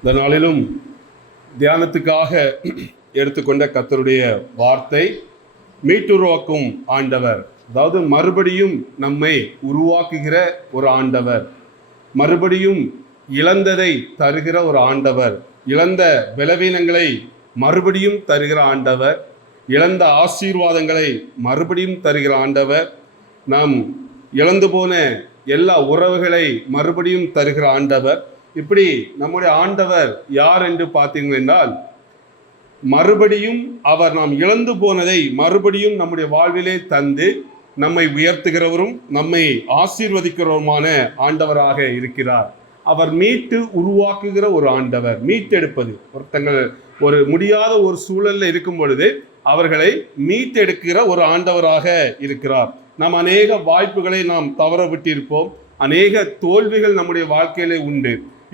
இந்த நாளிலும் தியானத்துக்காக எடுத்துக்கொண்ட கர்த்தருடைய வார்த்தை மீட்டுருவாக்கும் ஆண்டவர். அதாவது மறுபடியும் நம்மை உருவாக்குகிற ஒரு ஆண்டவர், மறுபடியும் இழந்ததை தருகிற ஒரு ஆண்டவர், இழந்த பலவீனங்களை மறுபடியும் தருகிற ஆண்டவர், இழந்த ஆசீர்வாதங்களை மறுபடியும் தருகிற ஆண்டவர், நாம் இழந்து போன எல்லா உறவுகளை மறுபடியும் தருகிற ஆண்டவர். இப்படி நம்முடைய ஆண்டவர் யார் என்று பார்த்தீர்கள் என்றால், மறுபடியும் அவர் நாம் இழந்து போனதை மறுபடியும் நம்முடைய வாழ்விலே தந்து நம்மை உயர்த்துகிறவரும் நம்மை ஆசீர்வதிக்கிறவருமான ஆண்டவராக இருக்கிறார். அவர் மீட்டு உருவாக்குகிற ஒரு ஆண்டவர். மீட்டெடுப்பது, ஒருத்தங்கள் ஒரு முடியாத ஒரு சூழல்ல இருக்கும் பொழுது அவர்களை மீட்டெடுக்கிற ஒரு ஆண்டவராக இருக்கிறார். நாம் அநேக வாய்ப்புகளை நாம் தவற விட்டிருப்போம், அநேக தோல்விகள் நம்முடைய வாழ்க்கையிலே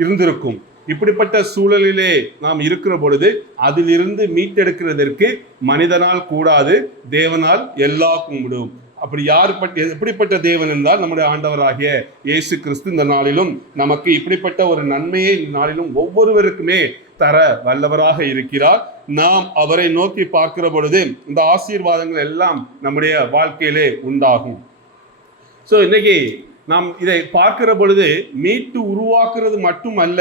இருந்திருக்கும். இப்படிப்பட்ட சூழலிலே நாம் இருக்கிற பொழுது அதிலிருந்து மீட்டெடுக்கிறதற்கு மனிதனால் கூடாது, தேவனால் எல்லா கூடும். அப்படி எப்படிப்பட்ட தேவன் என்றால் நம்முடைய ஆண்டவராகிய இயேசு கிறிஸ்து இந்த நாளிலும் நமக்கு இப்படிப்பட்ட ஒரு நன்மையை இந்த நாளிலும் ஒவ்வொருவருக்குமே தர வல்லவராக இருக்கிறார். நாம் அவரை நோக்கி பார்க்கிற பொழுது இந்த ஆசீர்வாதங்கள் எல்லாம் நம்முடைய வாழ்க்கையிலே உண்டாகும். ஸோ இன்னைக்கு நாம் இதை பார்க்கிற பொழுது மீட்டு உருவாக்குறது மட்டுமல்ல,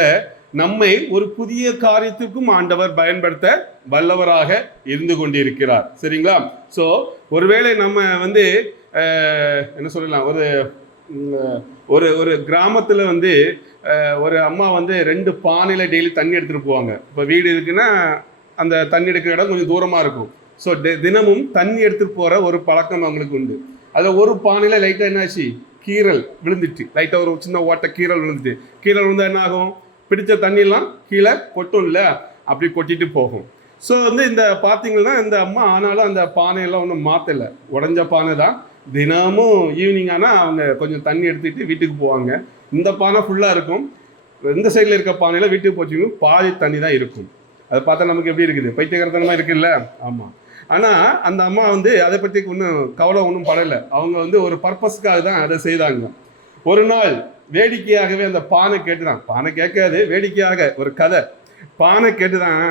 நம்மை ஒரு புதிய காரியத்திற்கும் ஆண்டவர் பயன்படுத்த வல்லவராக இருந்து கொண்டிருக்கிறார். சரிங்களா? ஸோ ஒருவேளை நம்ம என்ன சொல்லலாம், ஒரு ஒரு கிராமத்தில் ஒரு அம்மா 2 பானையில் டெய்லி தண்ணி எடுத்துகிட்டு போவாங்க. இப்போ வீடு இருக்குன்னா அந்த தண்ணி எடுக்கிற இடம் கொஞ்சம் தூரமாக இருக்கும். ஸோ தினமும் தண்ணி எடுத்துகிட்டு போகிற ஒரு பழக்கம் அவங்களுக்கு உண்டு. அதில் ஒரு பானையில் லைட்டாக என்னாச்சு, கீரல் விழுந்துட்டு, லைட்டாக ஒரு சின்ன ஓட்ட கீரல் விழுந்துட்டு, கீரல் விழுந்தால் என்ன ஆகும், பிடிச்ச தண்ணியெல்லாம் கீழே கொட்டும் இல்லை, அப்படி கொட்டிட்டு போகும். ஸோ இந்த பார்த்தீங்கன்னா இந்த அம்மா ஆனாலும் அந்த பானையெல்லாம் ஒன்றும் மாற்றலை, உடஞ்ச பானை தான். தினமும் ஈவினிங் ஆனால் அவங்க கொஞ்சம் தண்ணி எடுத்துக்கிட்டு வீட்டுக்கு போவாங்க. இந்த பானை ஃபுல்லாக இருக்கும், இந்த சைடில் இருக்க பானையில் வீட்டுக்கு போச்சுங்க பாதி தண்ணி தான் இருக்கும். அதை பார்த்தா நமக்கு எப்படி இருக்குது, பைத்தியகாரத்தனமாக இருக்குல்ல? ஆமாம். ஆனால் அந்த அம்மா அதை பற்றி கவலை ஒன்றும் படலை. அவங்க ஒரு பர்பஸ்க்காக தான் அதை செய்தாங்க. ஒரு நாள் வேடிக்கையாகவே அந்த பானை கேட்டுதான், பானை கேட்காது, வேடிக்கையாக ஒரு கதை, பானை கேட்டுதான்,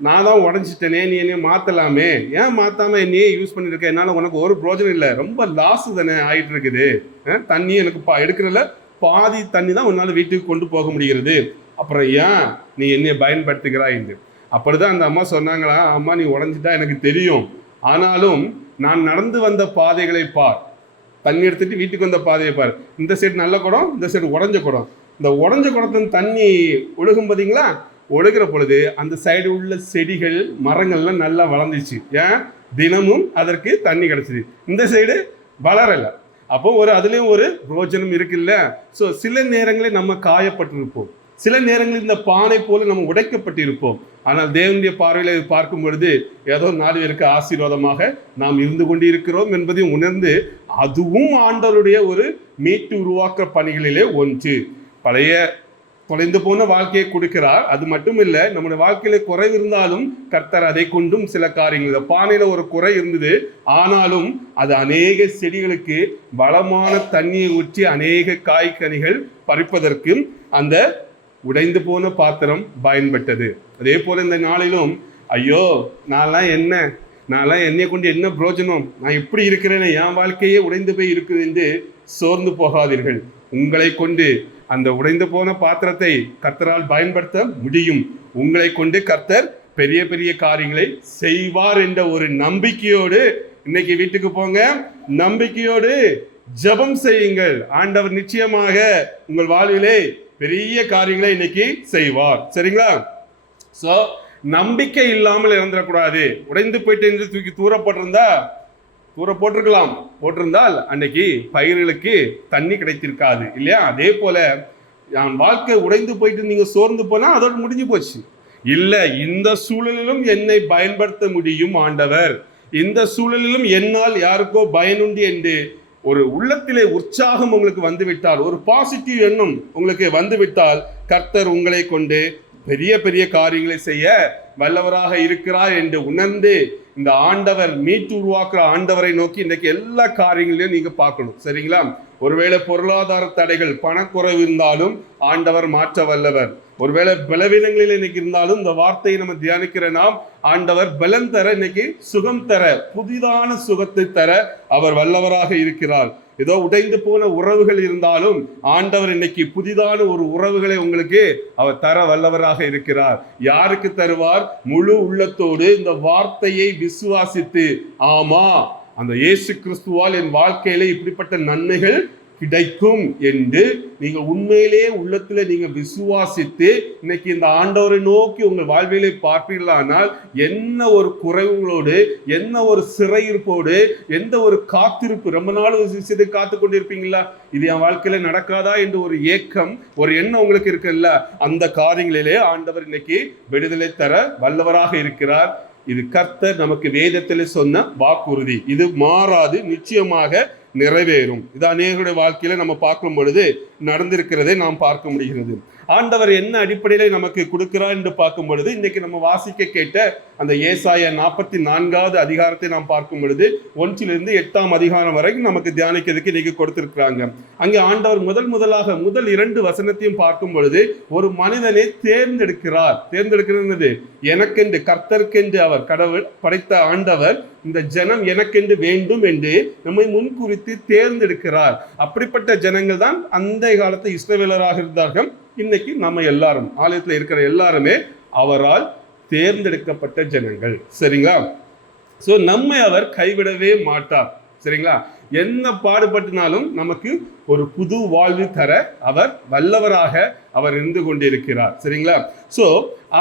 நான் தான் உடஞ்சிட்டேனே, நீ என்னைய மாற்றலாமே, ஏன் மாற்றாமல் என்னையே யூஸ் பண்ணிட்டு இருக்க, என்னால் உனக்கு ஒரு பிரோஜனம் இல்லை, ரொம்ப லாஸு தானே ஆகிட்டு இருக்குது, தண்ணி எனக்கு எடுக்கிறதுல பாதி தண்ணி தான் உன்னால் வீட்டுக்கு கொண்டு போக முடிகிறது, அப்புறம் ஏன் நீ என்னைய பயன்படுத்துகிறாய் என்று. அப்படிதான் அந்த அம்மா சொன்னாங்களா, அம்மா நீ உடஞ்சிட்டா எனக்கு தெரியும், ஆனாலும் நான் நடந்து வந்த பாதைகளை பார், தண்ணி எடுத்துட்டு வீட்டுக்கு வந்த பாதையை பார், இந்த சைடு நல்ல குடம், இந்த சைடு உடஞ்ச குடம், இந்த உடஞ்ச குடத்தின் தண்ணி ஒழுகும் பார்த்தீங்களா, ஒழுகிற பொழுது அந்த சைடு உள்ள செடிகள் மரங்கள்லாம் நல்லா வளர்ந்துச்சு, ஏன் தினமும் அதற்கு தண்ணி கிடைச்சிது, இந்த சைடு வளரலை. அப்போ அதுலேயும் ஒரு பிரோஜனம் இருக்குல்ல. ஸோ சில நேரங்களில் நம்ம காயப்பட்டிருப்போம், சில நேரங்களில் இந்த பானை போல நம்ம உடைக்கப்பட்டிருப்போம். ஆனால் தேவனுடைய பார்வையில் பார்க்கும் பொழுது ஏதோ 4 பேருக்கு ஆசீர்வாதமாக நாம் இருந்து கொண்டு இருக்கிறோம் என்பதையும் உணர்ந்து, அதுவும் ஆண்டவருடைய ஒரு மீட்டு உருவாக்க பணிகளிலே ஒன்று. பழைய தொலைந்து போன வாழ்க்கையை கொடுக்கிறார். அது மட்டும் இல்லை, நம்முடைய வாழ்க்கையில குறை இருந்தாலும் கர்த்தர் அதை கொண்டும் சில காரியங்கள், பானையில ஒரு குறை இருந்தது, ஆனாலும் அது அநேக செடிகளுக்கு வளமான தண்ணியை ஊற்றி அநேக காய்கனிகள் பறிப்பதற்கு அந்த உடைந்து போன பாத்திரம் பயன்பட்டது. அதே போல இந்த நாளிலும், ஐயோ நான்லாம் என்னைய கொண்டு என்ன பிரோஜனம், நான் இப்படி இருக்கிறேன்னு, என் வாழ்க்கையே உடைந்து போய் இருக்குது என்று சோர்ந்து போகாதீர்கள். உங்களை கொண்டு அந்த உடைந்து போன பாத்திரத்தை கர்த்தரால் பயன்படுத்த முடியும். உங்களை கொண்டு கர்த்தர் பெரிய பெரிய காரியங்களை செய்வார் என்ற ஒரு நம்பிக்கையோடு இன்னைக்கு வீட்டுக்கு போங்க, நம்பிக்கையோடு ஜெபம் செய்யுங்கள். ஆண்டவர் நிச்சயமாக உங்கள் வாழ்விலே பெரிய காரியங்களை இன்னைக்கு செய்வார். சரிங்களா? ஸோ நம்பிக்கை இல்லாமல் இறந்துடக்கூடாது. உடைந்து போயிட்டு தூக்கி போட்டிருந்தால் அன்னைக்கு பயிர்களுக்கு தண்ணி கிடைத்திருக்காது இல்லையா? அதே போல என் வாழ்க்கை உடைந்து போயிட்டு நீங்க சோர்ந்து போனா அதோடு முடிஞ்சு போச்சு. இல்லை, இந்த சூழலிலும் என்னை பயன்படுத்த முடியும் ஆண்டவர், இந்த சூழலிலும் என்னால் யாருக்கோ பயனுண்டு என்று ஒரு உள்ளத்திலே உற்சாகம் உங்களுக்கு வந்துவிட்டால், ஒரு பாசிட்டிவ் எண்ணம் உங்களுக்கு வந்துவிட்டால், கர்த்தர் உங்களை கொண்டு பெரிய பெரிய காரியங்களை செய்ய வல்லவராக இருக்கிறார் என்று உணர்ந்து இந்த ஆண்டவர் மீட்டு உருவாக்குற ஆண்டவரை நோக்கி இன்னைக்கு எல்லா காரியங்களையும் நீங்க பார்க்கணும். சரிங்களா? ஒருவேளை பொருளாதார தடைகள், பணக்குறைவு இருந்தாலும் ஆண்டவர் மாற்ற வல்லவர். ஒருவேளை பலவீனங்களில் இன்னைக்கு இருந்தாலும் இந்த வார்த்தையை நம்ம தியானிக்கிற நாம், ஆண்டவர் பலன் தர, இன்னைக்கு சுகம் தர, புதிதான சுகத்தை தர அவர் வல்லவராக இருக்கிறார். ஏதோ உடைந்து போன உறவுகள் இருந்தாலும் ஆண்டவர் இன்னைக்கு புதிதான ஒரு உறவுகளை உங்களுக்கு அவர் தர வல்லவராக இருக்கிறார். யாருக்கு தருவார்? முழு உள்ளத்தோடு இந்த வார்த்தையை விசுவாசித்து, ஆமா அந்த இயேசு கிறிஸ்துவால் என் வாழ்க்கையில இப்படிப்பட்ட நன்மைகள் கிடைக்கும் என்று நீங்க உண்மையிலே உள்ளத்துல நீங்க விசுவாசித்து இன்னைக்கு இந்த ஆண்டவரை நோக்கி உங்கள் வாழ்விலை பார்ப்பீர்களானால், என்ன ஒரு குறைவுகளோடு, என்ன ஒரு சிறையிருப்போடு, எந்த ஒரு காத்திருப்பு, ரொம்ப நாள் விஷயத்தை காத்து கொண்டிருப்பீங்களா, இது என் வாழ்க்கையில நடக்காதா என்று ஒரு ஏக்கம், ஒரு எண்ணம் உங்களுக்கு இருக்குல்ல, அந்த காரியங்களிலே ஆண்டவர் இன்னைக்கு விடுதலை தர வல்லவராக இருக்கிறார். இது கர்த்தர் நமக்கு வேதத்திலே சொன்ன வாக்குறுதி. இது மாறாது, நிச்சயமாக நிறைவேறும். இது அநேகருடைய வாழ்க்கையில நம்ம பார்க்கும் பொழுது நடந்திருக்கிறதை நாம் பார்க்க முடிகிறது. ஆண்டவர் என்ன அடிப்படையில நமக்கு கொடுக்கிறார் என்று பார்க்கும் பொழுது, இன்னைக்கு நம்ம வாசிக்க கேட்ட அந்த ஏசாயா 44வது அதிகாரத்தை நாம் பார்க்கும் பொழுது 1 to 8 அதிகாரம் வரைக்கும் நமக்கு தியானிக்கிறதுக்கு இன்னைக்கு கொடுத்திருக்கிறாங்க. அங்கே ஆண்டவர் முதலாக முதல் 2 வசனத்தையும் பார்க்கும் பொழுது ஒரு மனிதனை தேர்ந்தெடுக்கிறார். தேர்ந்தெடுக்கிறது எனக்கென்று, கர்த்தருக்கென்று அவர் கடவுள் படைத்த ஆண்டவர் இந்த ஜனம் எனக்கென்று வேண்டும் என்று நம்மை முன்குறித்து தேர்ந்தெடுக்கிறார். அப்படிப்பட்ட ஜனங்கள் தான் அந்த காலத்து இஸ்ரவேலராக இருந்தார்கள். இன்னைக்கு நம்ம எல்லாரும், ஆலயத்தில் இருக்கிற எல்லாருமே அவரால் தேர்ந்தெடுக்கப்பட்ட ஜனங்கள். சரிங்களா? சோ நம்மை அவர் கைவிடவே மாட்டார். சரிங்களா? என்ன பாடுபட்டினாலும் நமக்கு ஒரு புது வாழ்வு தர அவர் வல்லவராக அவர் இருந்து கொண்டிருக்கிறார். சரிங்களா? சோ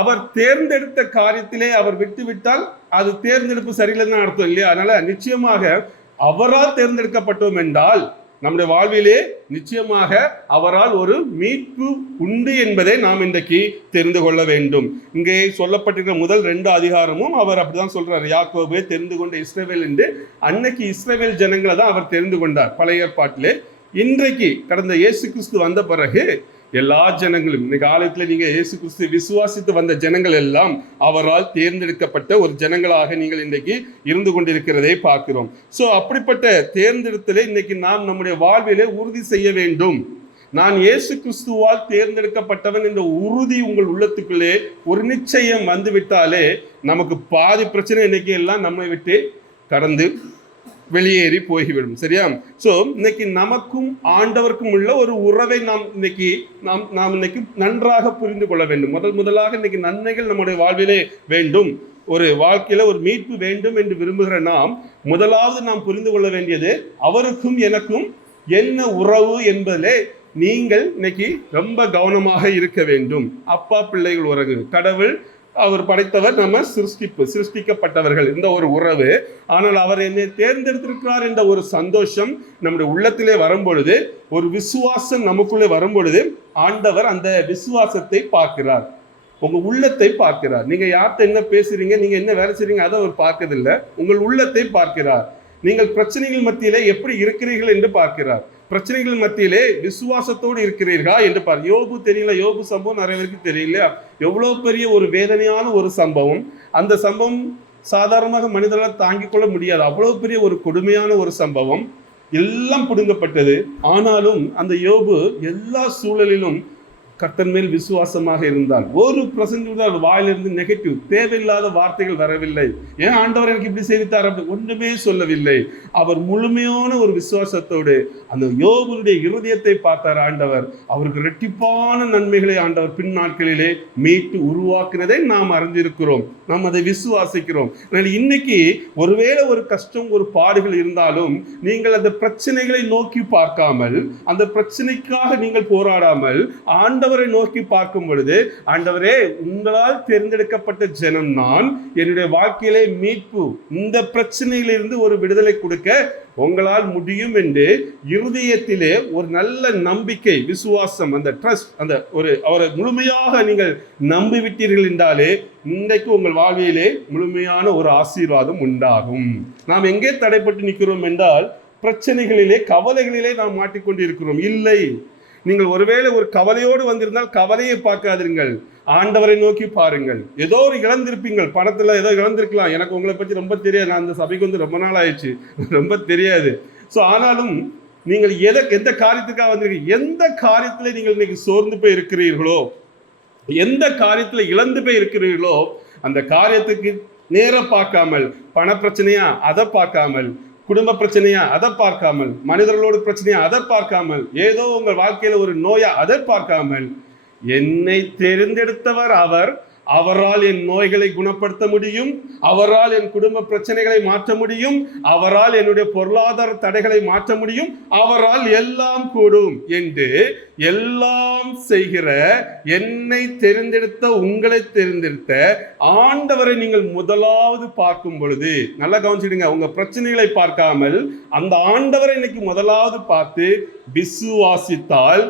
அவர் தேர்ந்தெடுத்த காரியத்திலே அவர் விட்டுவிட்டால் அது தேர்ந்தெடுப்பு சரியில்லைன்னு அர்த்தம் இல்லையா? அதனால நிச்சயமாக அவரால் தேர்ந்தெடுக்கப்பட்டோம் என்றால் நம்முடைய வாழ்விலே நிச்சயமாக அவரால் ஒரு மீட்பு உண்டு என்பதை நாம் இன்றைக்கு தெரிந்து கொள்ள வேண்டும். இங்கே சொல்லப்பட்டிருக்கிற முதல் 2 அதிகாரமும் அவர் அப்படிதான் சொல்றார். யாக்கோபே தெரிந்து கொண்ட இஸ்ரவேல் என்று. அன்னைக்கு இஸ்ரவேல் ஜனங்களை தான் அவர் தெரிந்து கொண்டார் பழைய ஏற்பாட்டிலே. இன்றைக்கு கடந்த இயேசு கிறிஸ்து வந்த பிறகு எல்லா ஜனங்களும், இன்னைக்கு ஆலயத்துல நீங்க இயேசு கிறிஸ்து விசுவாசித்து வந்த ஜனங்கள் எல்லாம் அவரால் தேர்ந்தெடுக்கப்பட்ட ஒரு ஜனங்களாக நீங்கள் இன்றைக்கு இருந்து கொண்டிருக்கிறதை பார்க்கிறோம். சோ அப்படிப்பட்ட தேர்ந்தெடுத்தலை இன்னைக்கு நாம் நம்முடைய வாழ்விலே உறுதி செய்ய வேண்டும். நான் இயேசு கிறிஸ்துவால் தேர்ந்தெடுக்கப்பட்டவன் என்ற உறுதி உங்கள் உள்ளத்துக்குள்ளே ஒரு நிச்சயம் வந்து விட்டாலே நமக்கு பாதி பிரச்சனை இன்னைக்கு எல்லாம் நம்மை விட்டு கடந்து வெளியேறி போய்விடும். சரியா? சோ இன்னைக்கு நமக்கும் ஆண்டவருக்கும் உள்ள ஒரு உறவை நாம் இன்னைக்கு நன்றாக புரிந்து கொள்ள வேண்டும். முதலாக இன்னைக்கு நன்மைகள் நம்முடைய வாழ்விலே வேண்டும், ஒரு வாழ்க்கையில ஒரு மீட்பு வேண்டும் என்று விரும்புகிற நாம் முதலாவது நாம் புரிந்து கொள்ள வேண்டியது அவருக்கும் எனக்கும் என்ன உறவு என்பதிலே நீங்கள் இன்னைக்கு ரொம்ப கவனமாக இருக்க வேண்டும். அப்பா பிள்ளைகள் உறவு, கடவுள் அவர் படைத்தவர், நம்ம சிருஷ்டிக்கப்பட்டவர்கள், இந்த ஒரு உறவு. ஆனால் அவர் என்னை தேர்ந்தெடுத்திருக்கிறார் என்ற ஒரு சந்தோஷம் நம்முடைய உள்ளத்திலே வரும்பொழுது, ஒரு விசுவாசம் நமக்குள்ளே வரும்பொழுது ஆண்டவர் அந்த விசுவாசத்தை பார்க்கிறார், உங்க உள்ளத்தை பார்க்கிறார். நீங்க யார்கிட்ட என்ன பேசுறீங்க, நீங்க என்ன வேலை செய்றீங்க, அதை அவர் பார்க்கறதில்லை. உங்கள் உள்ளத்தை பார்க்கிறார். நீங்கள் பிரச்சனைகள் மத்தியிலே எப்படி இருக்கிறீர்கள் என்று பார்க்கிறார். பிரச்சனைகள் மத்தியிலே விசுவாசத்தோடு இருக்கிறீர்களா என்று பாரு. யோபு தெரியல, யோபு சம்பவம் நிறைய பேருக்கு தெரியல. எவ்வளவு பெரிய ஒரு வேதனையான ஒரு சம்பவம். அந்த சம்பவம் சாதாரணமாக மனிதர்களால் தாங்கிக் கொள்ள முடியாது. அவ்வளவு பெரிய ஒரு கொடுமையான ஒரு சம்பவம். எல்லாம் பிடுங்கப்பட்டது. ஆனாலும் அந்த யோபு எல்லா சூழலிலும் கர்த்தர் மேல் விசுவாசமாக இருந்தால் ஒரு பிரசன்ட் வாயிலிருந்து நெகட்டிவ் தேவையில்லாத வார்த்தைகள் வரவில்லை. ஏன் ஆண்டவர் எனக்கு இப்படி செய்தார் அப்படி ஒன்றுமே சொல்லவில்லை. அவர் முழுமையான ஒரு விசுவாசத்தோடு அந்த யோபுடைய இருதயத்தை பார்த்தார் ஆண்டவர். அவருக்கு இரட்டிப்பான நன்மைகளை ஆண்டவர் பின் நாட்களிலே மீட்டு உருவாக்குனதை நாம் அறிந்திருக்கிறோம், நாம் அதை விசுவாசிக்கிறோம். இன்னைக்கு ஒருவேளை ஒரு கஷ்டம், ஒரு பாடுகள் இருந்தாலும் நீங்கள் அந்த பிரச்சனைகளை நோக்கி பார்க்காமல், அந்த பிரச்சனைக்காக நீங்கள் போராடாமல் ஆண்டவரை நோக்கி பார்க்கும் பொழுது, ஆண்டவரே உங்களால் தேர்ந்தெடுக்கப்பட்ட ஜனம் நான், என்னுடைய வாழ்க்கையிலே மீட்பு, இந்த பிரச்சனையிலிருந்து ஒரு விடுதலை கொடுக்க உங்களால் முடியும் என்று இருதயத்திலே ஒரு நல்ல நம்பிக்கை, விசுவாசம், அந்த ட்ரஸ்ட், அந்த ஒரு அவரை முழுமையாக நீங்கள் நம்பிவிட்டீர்கள் என்றாலே இன்றைக்கு உங்கள் வாழ்விலே முழுமையான ஒரு ஆசீர்வாதம் உண்டாகும். நாம் எங்கே தடைப்பட்டு நிற்கிறோம் என்றால் பிரச்சனைகளிலே, கவலைகளிலே நாம் மாட்டிக்கொண்டிருக்கிறோம். இல்லை, நீங்கள் ஒருவேளை ஒரு கவலையோடு வந்திருந்தால் கவலையை பார்க்காதீர்கள், ஆண்டவரை நோக்கி பாருங்கள். ஏதோ ஒரு இழந்திருப்பீங்கள், பணத்துல ஏதோ இழந்திருக்கலாம். எனக்கு உங்களை பற்றி ரொம்ப தெரியாது, நான் அந்த சபைக்கு வந்து ரொம்ப நாள் ஆயிடுச்சு, ரொம்ப தெரியாது. ஸோ ஆனாலும் நீங்கள் எந்த காரியத்துக்காக வந்திருக்கீங்க, எந்த காரியத்துல நீங்கள் இன்னைக்கு சோர்ந்து போய் இருக்கிறீர்களோ, எந்த காரியத்துல இழந்து போய் இருக்கிறீர்களோ, அந்த காரியத்துக்கு நேர பார்க்காமல், பண பிரச்சனையா அதை பார்க்காமல், குடும்ப பிரச்சனையா அதை பார்க்காமல், மனிதர்களோட பிரச்சனையா அதை பார்க்காமல், ஏதோ உங்கள் வாழ்க்கையில ஒரு நோயா அதை பார்க்காமல், என்னை தேர்ந்தெடுத்தவர் அவர், அவரால் என் நோய்களை குணப்படுத்த முடியும், அவரால் என் குடும்ப பிரச்சனைகளை மாற்ற முடியும், அவரால் என்னுடைய பொருளாதார தடைகளை மாற்ற முடியும், அவரால் எல்லாம் கூடும் என்று எல்லாம் செய்கிற என்னை தெரிந்தெடுத்த, உங்களை தெரிந்தெடுத்த ஆண்டவரை நீங்கள் முதலாவது பார்க்கும் பொழுது, நல்லா கவனிச்சிடுங்க, உங்க பிரச்சனைகளை பார்க்காமல் அந்த ஆண்டவரை இன்னைக்கு முதலாவது பார்த்து விசுவாசித்தால்,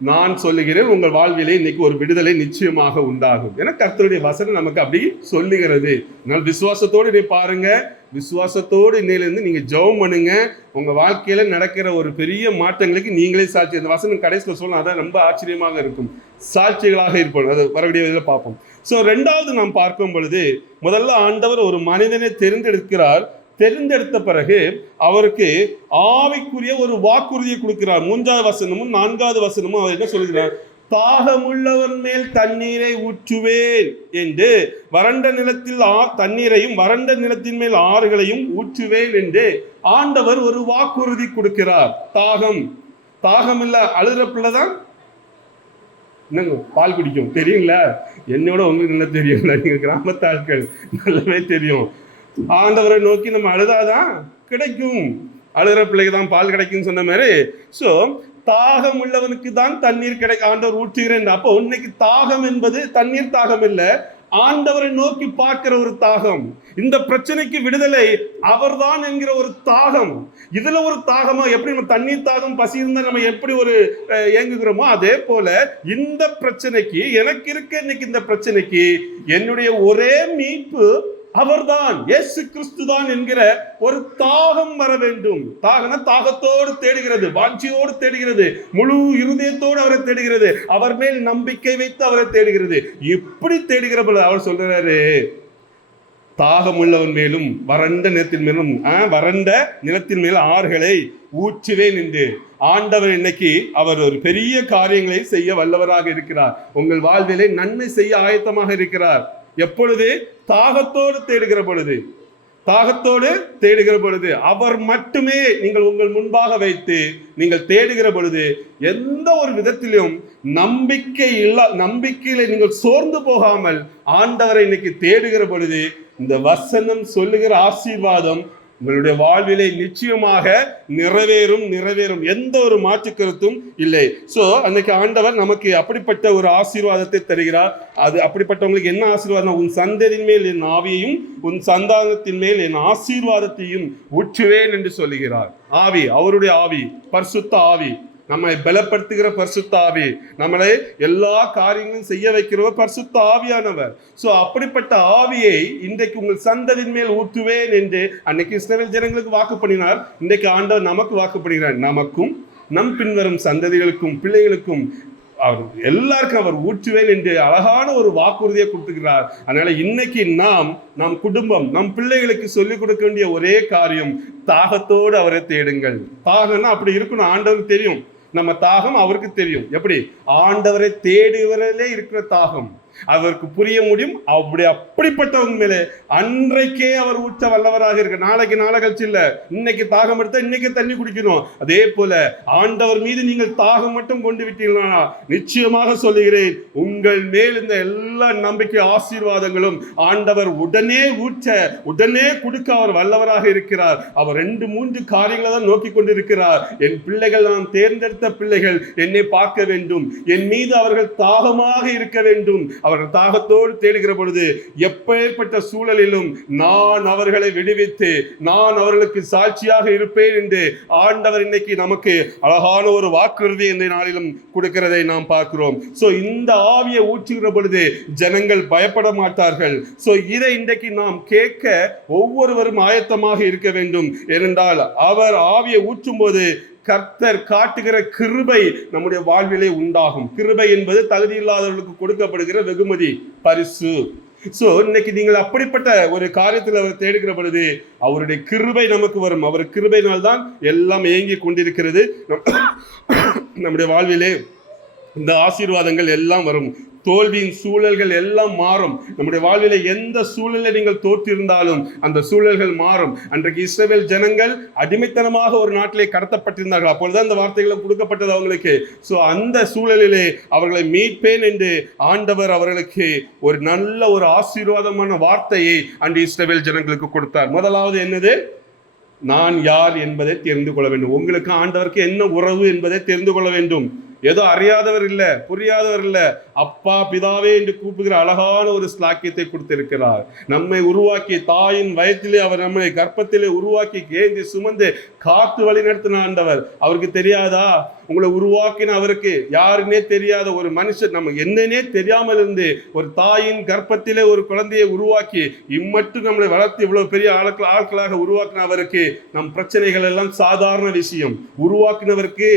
நான் சொல்லுகிறேன், உங்கள் வாழ்விலே இன்னைக்கு ஒரு விடுதலை நிச்சயமாக உண்டாகும். ஏன்னா கர்த்தருடைய வசனம் நமக்கு அப்படி சொல்லுகிறது. அதனால் விசுவாசத்தோடு நீ பாருங்க, விசுவாசத்தோடு இன்னையிலிருந்து நீங்க ஜெபம் பண்ணுங்க. உங்க வாழ்க்கையில நடக்கிற ஒரு பெரிய மாற்றங்களுக்கு நீங்களே சாட்சி. அந்த வசனம் கடைசியில் சொல்லலாம், அதான் ரொம்ப ஆச்சரியமாக இருக்கும். சாட்சிகளாக இருப்போம். அது வரக்கூடிய இதில் பார்ப்போம். ஸோ ரெண்டாவது நாம் பார்க்கும் பொழுது, முதல்ல ஆண்டவர் ஒரு மனிதனை தெரிந்தெடுக்கிறார். தெரிந்தெடுத்த பிறகு அவருக்கு ஆவிக்குரிய ஒரு வாக்குறுதியை கொடுக்கிறார். 3வது வசனமும் 4வது வசனமும் அவர் என்ன சொல்கிறார்? தாகமுள்ளவன் மேல் தண்ணீரை ஊற்றுவேன் என்று, வறண்ட நிலத்தில் தண்ணீரையும் வறண்ட நிலத்தின் மேல் ஆறுகளையும் ஊற்றுவேன் என்று ஆண்டவர் ஒரு வாக்குறுதி கொடுக்கிறார். தாகம் இல்ல, அழுகிற பிள்ளைதான் என்னங்க பால் குடிக்கும், தெரியுங்களா? என்னோட உங்களுக்கு நல்லா தெரியும், நீங்க கிராமத்து ஆட்கள் நல்லாவே தெரியும். ஆண்டவரை நோக்கி நம்ம அழுதாதான் கிடைக்கும், அழுகிற பிள்ளைக்கு தான் பால் கிடைக்கும்னு சொன்ன மாதிரி. ஸோ தாகம் உள்ளவனுக்கு தான் தண்ணீர் ஆண்டவர் ஊற்றுகிறேன். அப்போ இன்னைக்கு தாகம் என்பது தண்ணீர் தாகம் இல்லை, ஆண்டவரை நோக்கி பார்க்கிற ஒரு தாகம். இந்த பிரச்சனைக்கு விடுதலை அவர்தான் என்கிற ஒரு தாகம். இதுல ஒரு தாகமா, எப்படி நம்ம தண்ணீர் தாகம் பசி இருந்தா நம்ம எப்படி ஒரு ஏங்குகிறோமோ, அதே போல இந்த பிரச்சனைக்கு, எனக்கு இருக்க இன்னைக்கு இந்த பிரச்சனைக்கு என்னுடைய ஒரே மீட்பு அவர்தான், இயேசு கிறிஸ்து தான் என்கிற ஒரு தாகம் வர வேண்டும். தாகத்தோடு தேடுகிறது, வாஞ்சியோடு தேடுகிறது, முழு இருதயத்தோடு அவரை தேடுகிறது, அவர் மேல் நம்பிக்கை வைத்து அவரை தேடுகிறது. இப்படி தேடுகிற போது அவர் சொல்றாரு, தாகம் உள்ளவன் மேலும் வறண்ட நிலத்தின் மேலும் வறண்ட நிலத்தின் மேல் ஆறுகளை ஊற்றுவேன் என்று ஆண்டவர் இன்னைக்கு அவர் ஒரு பெரிய காரியங்களை செய்ய வல்லவராக இருக்கிறார். உங்கள் வாழ்விலே நன்மை செய்ய ஆயத்தமாக இருக்கிறார். எப்பொழுது? தாகத்தோடு தேடுகிற பொழுது, அவர் மட்டுமே நீங்கள் உங்கள் முன்பாக வைத்து நீங்கள் தேடுகிற பொழுது, எந்த ஒரு விதத்திலும் நம்பிக்கையில நீங்கள் சோர்ந்து போகாமல் ஆண்டவரை இன்னைக்கு தேடுகிற பொழுது, இந்த வசனம் சொல்லுகிற ஆசீர்வாதம் உங்களுடைய வாழ்விலே நிச்சயமாக நிறைவேறும். எந்த ஒரு மாற்று கருத்தும் இல்லை. ஸோ அன்னைக்கு ஆண்டவர் நமக்கு அப்படிப்பட்ட ஒரு ஆசீர்வாதத்தை தருகிறார். அது அப்படிப்பட்டவங்களுக்கு என்ன ஆசீர்வாதம்? உன் சந்ததியின் மேல் என் ஆவியையும் உன் சந்தானத்தின் மேல் என் ஆசீர்வாதத்தையும் ஊற்றுவேன் என்று சொல்லுகிறார். ஆவி, அவருடைய ஆவி, பரிசுத்த ஆவி, நம்மை பலப்படுத்துகிற பரிசுத்த ஆவி, நம்மளை எல்லா காரியங்களும் செய்ய வைக்கிறவர் பரிசுத்த ஆவியானவர். சோ அப்படிப்பட்ட ஆவியை இன்றைக்கு உங்கள் சந்ததியின் மேல் ஊற்றுவேன் என்று அன்னைக்கு இஸ்ரவேல் ஜனங்களுக்கு வாக்கு பண்ணினார். இன்றைக்கு ஆண்டவர் நமக்கு வாக்கு பண்ணுகிறார். நமக்கும் நம் பின்வரும் சந்ததிகளுக்கும் பிள்ளைகளுக்கும் அவர் எல்லாருக்கும் அவர் ஊற்றுவேன் என்று அழகான ஒரு வாக்குறுதியை கொடுத்துக்கிறார். அதனால இன்னைக்கு நம் குடும்பம், நம் பிள்ளைகளுக்கு சொல்லிக் கொடுக்க வேண்டிய ஒரே காரியம், தாகத்தோடு அவரை தேடுங்கள். தாகம்னா அப்படி இருக்கணும். ஆண்டவருக்கு தெரியும் நம்ம தாகம், அவருக்கு தெரியும். எப்படி? ஆண்டவரை தேடுவதிலே இருக்கிற தாகம் அவருக்கு புரிய முடியும். அப்படிப்பட்டவங்க மேலே அன்றைக்கே அவர் ஊற்ற வல்லவராக இருக்க. நாளைக்கு நாளை கழிச்சு இல்ல, இன்னைக்கு தாகம் எடுத்தா இன்னைக்கு தண்ணி குடிக்கணும். அதே போல ஆண்டவர் மீது நீங்கள் தாகம் மட்டும் கொண்டு விட்டீங்கன்னா நிச்சயமாக சொல்லுகிறேன், உங்கள் மேல் இந்த எல்லா நம்பிக்கை ஆசீர்வாதங்களும் ஆண்டவர் உடனே ஊற்ற, உடனே கொடுக்க அவர் வல்லவராக இருக்கிறார். அவர் 2-3 காரியங்களை தான் நோக்கி கொண்டிருக்கிறார். என் பிள்ளைகள், நான் தேர்ந்தெடுத்த பிள்ளைகள் என்னை பார்க்க வேண்டும், என் மீது அவர்கள் தாகமாக இருக்க வேண்டும். அவர்கள் தாகத்தோடு தேடுகிற பொழுது எப்பேற்பட்ட சூழலிலும் நான் அவர்களை விடுவித்து நான் அவர்களுக்கு சாட்சியாக இருப்பேன் என்று ஆண்டவர் இன்னைக்கு நமக்கு அழகான ஒரு வாக்குறுதி இந்த நாளிலும் கொடுக்கிறதை நாம் பார்க்கிறோம். சோ இந்த ஆவியை ஊற்றுகிற பொழுது ஜனங்கள் பயப்பட மாட்டார்கள். சோ இதை இன்றைக்கு நாம் கேட்க ஒவ்வொருவரும் ஆயத்தமாக இருக்க வேண்டும். ஏனென்றால் அவர் ஆவியை ஊற்றும் போது கர்த்தர் காட்டுகிற கிருபை நம்முடைய வாழ்விலே உண்டாகும். கிருபை என்பது தகுதி இல்லாதவர்களுக்கு கொடுக்கப்படுகிற வெகுமதி, பரிசு. சோ இன்னைக்கு நீங்கள் அப்படிப்பட்ட ஒரு காரியத்தில் அவர் தேடுகிற பொழுது அவருடைய கிருபை நமக்கு வரும். அவர் கிருபையினால்தான் எல்லாம் இயங்கி கொண்டிருக்கிறது. நம்முடைய வாழ்விலே இந்த ஆசீர்வாதங்கள் எல்லாம் வரும். தோல்வியின் சூழல்கள் எல்லாம் மாறும். நம்முடைய வாழ்விலே எந்த சூழலை நீங்கள் தோற்றிருந்தாலும் அந்த சூழல்கள் மாறும். அன்றைக்கு இஸ்ரவேல் ஜனங்கள் அடிமைத்தனமாக ஒரு நாட்டிலே கடத்தப்பட்டிருந்தார்கள். அப்பொழுதுதான் இந்த வார்த்தைகளும் கொடுக்கப்பட்டது அவங்களுக்கு. ஸோ அந்த சூழலிலே அவர்களை மீட்பேன் என்று ஆண்டவர் அவர்களுக்கு ஒரு நல்ல ஒரு ஆசீர்வாதமான வார்த்தையை அன்று இஸ்ரவேல் ஜனங்களுக்கு கொடுத்தார். முதலாவது என்னது? நான் யார் என்பதை தெரிந்து கொள்ள வேண்டும். உங்களுக்கு ஆண்டவருக்கு என்ன உறவு என்பதை தெரிந்து கொள்ள வேண்டும். ஏதோ அறியாதவர் இல்ல, புரியாதவர் இல்ல, அப்பா பிதாவே என்று கூப்பிடுகிற அழகான ஒரு ஸ்லாக்கியத்தை கொடுத்திருக்கிறார். நம்மை உருவாக்கி தாயின் வயத்திலே அவர் நம்மை கர்ப்பத்திலே உருவாக்கி ஏந்தி சுமந்து காத்து வழி நடத்தின ஆண்டவர். அவருக்கு தெரியாதா? உங்களை உருவாக்கின அவருக்கு யாருன்னே தெரியாத ஒரு மனுஷன், நம்ம என்னன்னே தெரியாமல் இருந்து ஒரு தாயின் கர்ப்பத்திலே ஒரு குழந்தையை உருவாக்கி இம்மட்டும் நம்மளை வளர்த்து இவ்வளவு பெரிய ஆட்களாக உருவாக்கின அவருக்கு நம் பிரச்சனைகள் எல்லாம் சாதாரண விஷயம். உருவாக்கினவருக்கு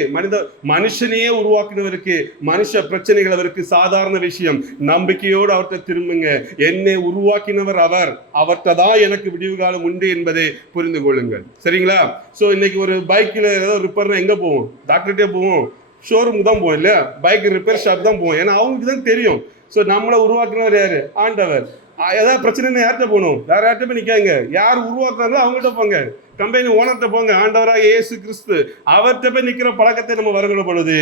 மனுஷனையே உருவாக்கினவருக்கு மனுஷ பிரச்சனைகள் அவருக்கு சாதாரண விஷயம். நம்பிக்கையோடு அவர்கிட்ட திரும்புங்க. என்னை உருவாக்கினவர் அவர், அவர்கிட்ட தான் எனக்கு விடிவு காலம் உண்டு என்பதை புரிந்து கொள்ளுங்கள். சரிங்களா? ஸோ இன்னைக்கு ஒரு பைக்கில் ஏதோ ரிப்பேர்னா எங்கே போவோம்? டாக்டர்கிட்டே போவோம், ஷோரூம் தான் போவோம் இல்லையா? பைக் ரிப்பேர் ஷாப் தான் போவோம். ஏன்னா அவங்களுக்கு தான் தெரியும். ஸோ நம்மளை உருவாக்குனவர் யாரு? ஆண்டவர். ஏதாவது பிரச்சனைன்னு யார்கிட்ட போகணும்? வேற யார்கிட்ட போய் நிற்காங்க. யார் உருவாக்குறாங்களோ அவங்கள்ட்ட போங்க. கம்பெனி ஓனர்கிட்ட போங்க. ஆண்டவராக இயேசு கிறிஸ்து அவர்கிட்ட போய் நிற்கிற பழக்கத்தை நம்ம வருகிற பொழுது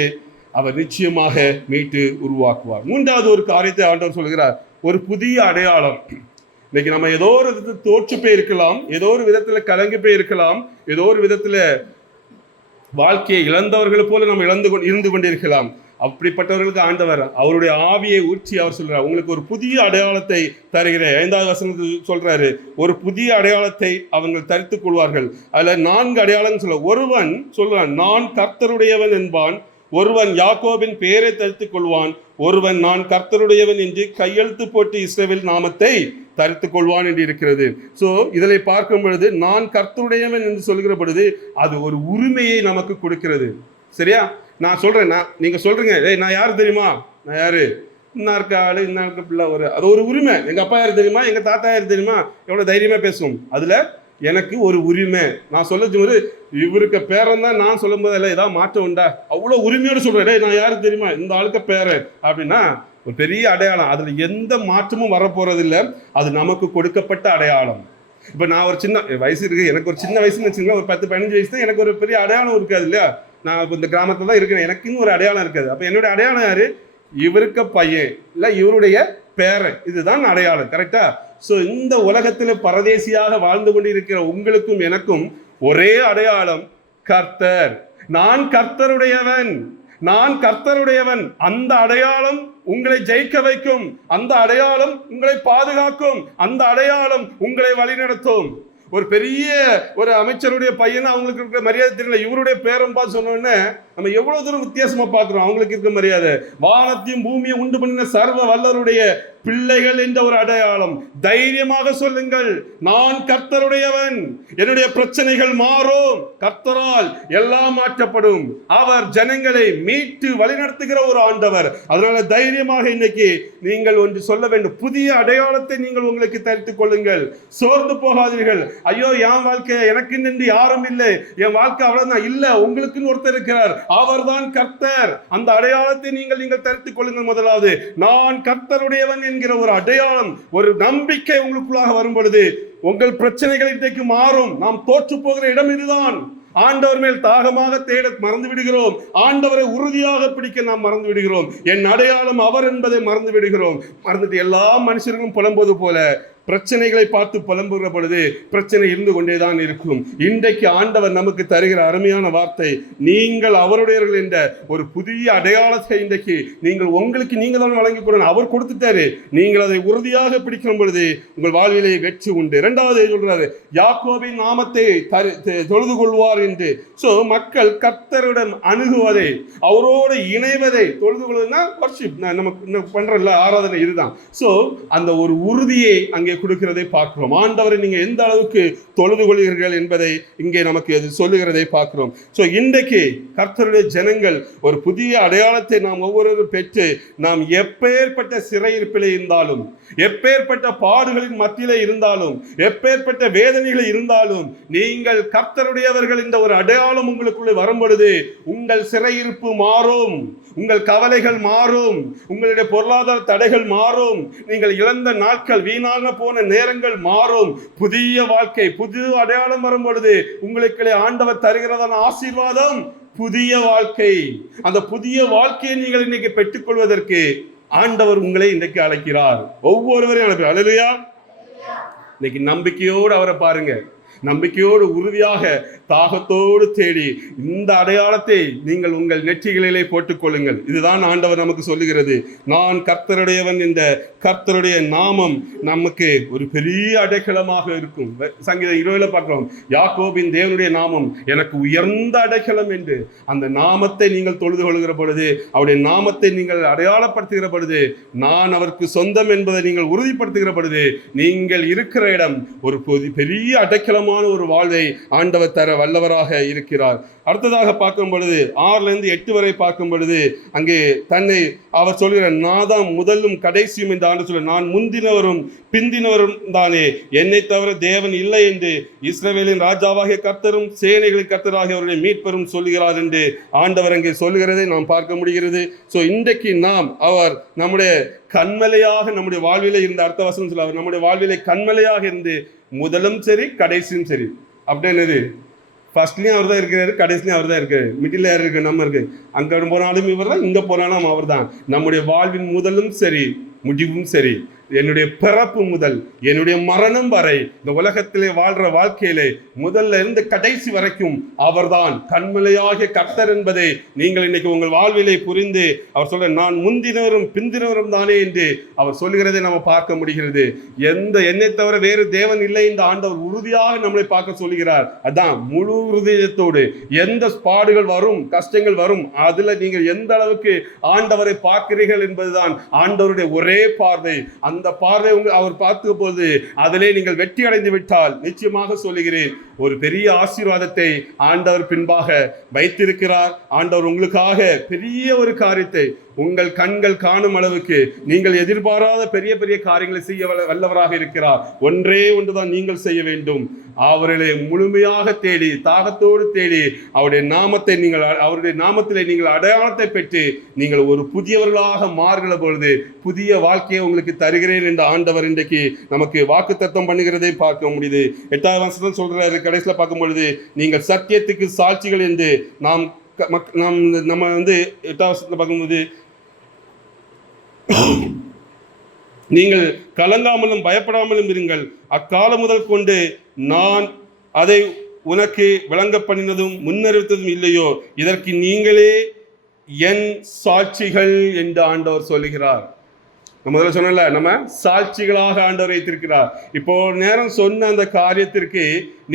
அவர் நிச்சயமாக மீட்டு உருவாக்குவார். மூன்றாவது ஒரு காரியத்தை ஆண்டவர் சொல்கிறார், ஒரு புதிய அடையாளம். இன்னைக்கு நம்ம ஏதோ ஒரு விதத்தில் தோற்று போய் இருக்கலாம், ஏதோ ஒரு விதத்துல கலங்கி போய் இருக்கலாம், ஏதோ ஒரு விதத்துல வாழ்க்கையை இழந்தவர்கள் போல நம்ம இருந்து கொண்டிருக்கலாம். அப்படிப்பட்டவர்களுக்கு ஆண்டவர் அவருடைய ஆவியை ஊற்றி அவர் சொல்றார், உங்களுக்கு ஒரு புதிய அடையாளத்தை தருகிறேன். 5வது வசனத்தில் சொல்றாரு, ஒரு புதிய அடையாளத்தை அவங்க தரித்துக் கொள்வார்கள். அதுல 4 அடையாளம் சொல்ல. ஒருவன் சொல்றான், நான் கர்த்தருடையவன் என்பான். ஒருவன் யாக்கோபின் பெயரை தரித்துக் கொள்வான். ஒருவன் நான் கர்த்தருடையவன் என்று கையெழுத்து போட்டு இஸ்ரவேல் நாமத்தை தரித்துக் கொள்வான் என்று இருக்கிறது. ஸோ இதில் பார்க்கும் பொழுது நான் கர்த்தருடையவன் என்று சொல்கிற பொழுது அது ஒரு உரிமையை நமக்கு கொடுக்கிறது. சரியா? நான் சொல்றேன், நீங்க சொல்றீங்க, நான் யாரு தெரியுமா? நான் யாரு? இன்னார்க்க ஆளு, இன்னார்க்க பிள்ளை. அது ஒரு உரிமை. எங்க அப்பா யாரு தெரியுமா? எங்க தாத்தா யாரு தெரியுமா? எவ்வளவு தைரியமா பேசுவோம். அதுல எனக்கு ஒரு உரிமை. நான் சொல்லும் போது இவருக்கு பேரன் தான் நான் சொல்லும் போது இல்லை ஏதாவது மாற்றம் உண்டா? அவ்வளோ உரிமையோடு சொல்றேன், நான் யாரு தெரியுமா? இந்த ஆளுக்கு பேரன் அப்படின்னா ஒரு பெரிய அடையாளம். அதுல எந்த மாற்றமும் வரப்போறது இல்லை. அது நமக்கு கொடுக்கப்பட்ட அடையாளம். இப்போ நான் ஒரு சின்ன வயசு இருக்கு, எனக்கு ஒரு சின்ன வயசுன்னு வச்சுங்களேன், ஒரு 10-15 வயசு தான் எனக்கு ஒரு பெரிய அடையாளம் இருக்காது இல்லையா? நான் இப்போ இந்த கிராமத்துல தான் இருக்கிறேன், எனக்குன்னு ஒரு அடையாளம் இருக்காது. அப்போ என்னுடைய அடையாளம் யாரு? இவருக்கு பையன் இல்லை இவருடைய பேரன், இதுதான் அடையாளம். கரெக்டா? ஸோ இந்த உலகத்துல பரதேசியாக வாழ்ந்து கொண்டிருக்கிற உங்களுக்கும் எனக்கும் ஒரே அடையாளம், கர்த்தர். நான் கர்த்தருடையவன், நான் கர்த்தருடையவன். அந்த அடையாளம் உங்களை ஜெயிக்க வைக்கும், அந்த அடையாளம் உங்களை பாதுகாக்கும், அந்த அடையாளம் உங்களை வழிநடத்தும். ஒரு பெரிய ஒரு அமைச்சருடைய பையனை அவங்களுக்கு இருக்கிற மரியாதை தெரியல, இவருடைய பேரன் பார்த்து சொன்னோடனே நம்ம எவ்வளவு தூரம் வித்தியாசமா பார்க்கிறோம். அவங்களுக்கு இருக்க மரியாதை. வானத்தையும் பூமியை உண்டு பண்ணின சர்வ வல்லருடைய பிள்ளைகள் என்ற ஒரு அடையாளம். தைரியமாக சொல்லுங்கள், நான் கர்த்தருடையவன். என்னுடைய பிரச்சனைகள் மாறும், கர்த்தரால் எல்லாம் மாற்றப்படும். அவர் ஜனங்களை மீட்டு வழிநடத்துகிற ஒரு ஆண்டவர். அதனால தைரியமாக இன்னைக்கு நீங்கள் ஒன்று சொல்ல வேண்டும், புதிய அடையாளத்தை நீங்கள் உங்களுக்கு தரித்துக் கொள்ளுங்கள். சோர்ந்து போகாதீர்கள். ஐயோ என் வாழ்க்கை எனக்கு நின்று யாரும் இல்லை, என் வாழ்க்கை அவ்வளவுதான் இல்ல. உங்களுக்குன்னு ஒருத்தர் இருக்கிறார், அவர்தான் கர்த்தர். அந்த அடையாளத்தை நீங்கள் தரித்துக் கொள்ளுங்கள். முதலாவது நான் கர்த்தருடையவன் என்கிற ஒரு அடையாளம், ஒரு நம்பிக்கை உங்களுக்குள்ளாக வரும் பொழுது உங்கள் பிரச்சனைகள் இன்றைக்கு மாறும். நாம் தோற்று போகிற இடம் இதுதான். ஆண்டவர் மேல் தாகமாக தேட மறந்து விடுகிறோம். ஆண்டவரை உறுதியாக பிடிக்க நாம் மறந்து விடுகிறோம். என் அடையாளம் அவர் என்பதை மறந்து விடுகிறோம். மறந்துட்டு எல்லா மனுஷர்களும் புலம்புவது போல பிரச்சனைகளை பார்த்து புலம்புகிற பொழுது பிரச்சனை இருந்து கொண்டேதான் இருக்கும். இன்றைக்கு ஆண்டவர் நமக்கு தருகிற அருமையான வார்த்தை, நீங்கள் அவருடையவர்கள் என்ற ஒரு புதிய அடையாளத்தை இன்றைக்கு நீங்கள் உங்களுக்கு நீங்கள் தான் வழங்கி கொடுங்க. அவர் கொடுத்துட்டாரு, நீங்கள் அதை உறுதியாக பிடிக்கிற பொழுது உங்கள் வாழ்விலே வெற்றி உண்டு. 2வது சொல்றாரு, யாக்கோபின் நாமத்தை தொழுது கொள்வார் என்று. சோ மக்கள் கர்த்தருடன் அணுகுவதை, அவரோடு இணைவதை, தொழுது கொள்வதுன்னா வர்ஷிப், நமக்கு பண்றல ஆராதனை இதுதான். சோ அந்த ஒரு உறுதியை அங்கே இங்கே கொடுக்கிறதை பார்க்கிறோம். ஆண்டவரை நீங்க எந்த அளவுக்கு தொழுது கொள்கிறீர்கள் என்பதை இங்கே நமக்கு அது சொல்லுகிறதை பார்க்கிறோம். ஸோ இன்றைக்கு கர்த்தருடைய ஜனங்கள் ஒரு புதிய அடையாளத்தை நாம் ஒவ்வொருவரும் பெற்று நாம் எப்பேற்பட்ட சிறையிருப்பிலே இருந்தாலும், எப்பேற்பட்ட பாடுகளின் மத்தியிலே இருந்தாலும், எப்பேற்பட்ட வேதனைகள் இருந்தாலும், நீங்கள் கர்த்தருடையவர்கள் இந்த ஒரு அடையாளம் உங்களுக்குள்ளே வரும் பொழுது உங்கள் சிறையிருப்பு மாறும், உங்கள் கவலைகள் மாறும், உங்களுடைய பொருளாதார தடைகள் மாறும், நீங்கள் இழந்த நாட்கள் வீணாக போன நேரங்கள் மாறும். புதிய வாழ்க்கை, புது அடையாளம் வரும் பொழுது உங்களுக்கு ஆண்டவர் தருகிறதான ஆசீர்வாதம் புதிய வாழ்க்கை. அந்த புதிய வாழ்க்கையை நீங்கள் இன்னைக்கு பெற்றுக்கொள்வதற்கு ஆண்டவர் உங்களை இன்றைக்கு அழைக்கிறார். ஒவ்வொருவரையும் அழைக்கிறார். அல்லேலூயா. இன்னைக்கு நம்பிக்கையோடு அவரை பாருங்க, நம்பிக்கையோடு உறுதியாக தாகத்தோடு தேடி இந்த அடையாளத்தை நீங்கள் உங்கள் நெற்றிகளிலே போட்டுக்கொள்ளுங்கள். இதுதான் ஆண்டவர் நமக்கு சொல்லுகிறது. நான் கர்த்தருடையவன், இந்த கர்த்தருடைய நாமம் நமக்கு ஒரு பெரிய அடைக்கலமாக இருக்கும். சங்கீதம் 20 பார்க்கிறோம், யாக்கோபின் தேவனுடைய நாமம் எனக்கு உயர்ந்த அடைக்கலம் என்று. அந்த நாமத்தை நீங்கள் தொழுது கொள்கிற பொழுது, அவருடைய நாமத்தை நீங்கள் அடையாளப்படுத்துகிற பொழுது, நான் அவருக்கு சொந்தம் என்பதை நீங்கள் உறுதிப்படுத்துகிற பொழுது, நீங்கள் இருக்கிற இடம் ஒரு பெரிய அடைக்கலம் ஒரு வாழ்வை ஆண்டவர் தர வல்லவராக இருக்கிறார். அடுத்ததாக பார்க்கும் பொழுது 6 வரை பார்க்கும் பொழுது அங்கே தன்னை அவர் சொல்கிற நாதாம் முதலும் கடைசியும் என்று ஆண்டு சொல்ல, நான் முந்தினவரும் பிந்தினவரும் தானே, என்னை தவிர தேவன் இல்லை என்று இஸ்ரவேலின் ராஜாவாகிய கர்த்தரும் சேனைகளின் கர்த்தராகிய அவருடைய மீட்பரும் சொல்லுகிறார் என்று ஆண்டவர் அங்கே சொல்லுகிறதை நாம் பார்க்க முடிகிறது. ஸோ இன்றைக்கு நாம் அவர் நம்முடைய கண்மலையாக நம்முடைய வாழ்விலே இருந்த அர்த்த வசனம் சொல்ல, அவர் நம்முடைய வாழ்விலே கண்மலையாக இருந்து முதலும் சரி கடைசியும் சரி. அப்படின்னது ஃபர்ஸ்ட்லயும் அவர் தான் இருக்கிறாரு, கடைசிலையும் அவர் தான் இருக்காரு, மிடில் யார் இருக்கு, நம்ம இருக்கு. அங்க போனாலும் இவர் தான், இங்க போனாலும் அவர் தான். நம்முடைய வாழ்வின் முதலும் சரி முடிவும் சரி, என்னுடைய பிறப்பு முதல் என்னுடைய மரணம் வரை இந்த உலகத்திலே வாழ்ற வாழ்க்கையிலே முதல்ல இருந்து கடைசி வரைக்கும் அவர்தான் கண்மலையாகிய கர்த்தர் என்பதை நீங்கள் இன்னைக்கு உங்கள் வாழ்விலே புரிந்து அவர் சொல்ல, நான் முந்தினவரும் பிந்தினவரும் தானே என்று அவர் சொல்லுகிறதை நம்ம பார்க்க முடிகிறது. என்னை தவிர வேறு தேவன் இல்லை இந்த ஆண்டவர் உறுதியாக நம்மளை பார்க்க சொல்லுகிறார். அதான் முழு ஹிருதயத்தோடு எந்த பாடுகள் வரும், கஷ்டங்கள் வரும், அதுல நீங்கள் எந்த அளவுக்கு ஆண்டவரை பார்க்கிறீர்கள் என்பதுதான் ஆண்டவருடைய ஒரே பார்வை. அந்த பார்வை அவர் பார்த்த போது அதிலே நீங்கள் வெற்றி அடைந்து விட்டால் நிச்சயமாக சொல்லுகிறேன், ஒரு பெரிய ஆசீர்வாதத்தை ஆண்டவர் பின்பாக வைத்திருக்கிறார். ஆண்டவர் உங்களுக்காக பெரிய ஒரு காரியத்தை உங்கள் கண்கள் காணும் அளவுக்கு நீங்கள் எதிர்பாராத பெரிய பெரிய காரியங்களை செய்ய வல்லவராக இருக்கிறார். ஒன்றே ஒன்றுதான் நீங்கள் செய்ய வேண்டும், அவர்களை முழுமையாக தேடி தாகத்தோடு தேடி அவருடைய நாமத்திலே நீங்கள் அடையாளத்தை பெற்று நீங்கள் ஒரு புதியவர்களாக மாறுகிற பொழுது புதிய வாழ்க்கையை உங்களுக்கு தருகிறேன் என்று ஆண்டவர் இன்றைக்கு நமக்கு வாக்குத்தத்தம் பண்ணுகிறதை பார்க்க முடியுது. 8வது வசனம் சொல்றாரு, கடைசியில பார்க்கும் பொழுது நீங்கள் சத்தியத்துக்கு சாட்சிகள் என்று நம்ம 8வது வசனத்தை பார்க்கும்போது, நீங்கள் கலங்காமலும் பயப்படாமலும் இருங்கள், அக்காலம் முதல் கொண்டு நான் அதை உனக்கு விளங்க பண்ணினதும் முன்னறிவித்ததும் இல்லையோ, இதற்கு நீங்களே என் சாட்சிகள் என்று ஆண்டவர் சொல்லுகிறார். முதல்ல சொன்னல, நம்ம சாட்சிகளாக ஆண்டவர் வைத்திருக்கிறார். இப்போ நேரம் சொன்ன அந்த காரியத்திற்கு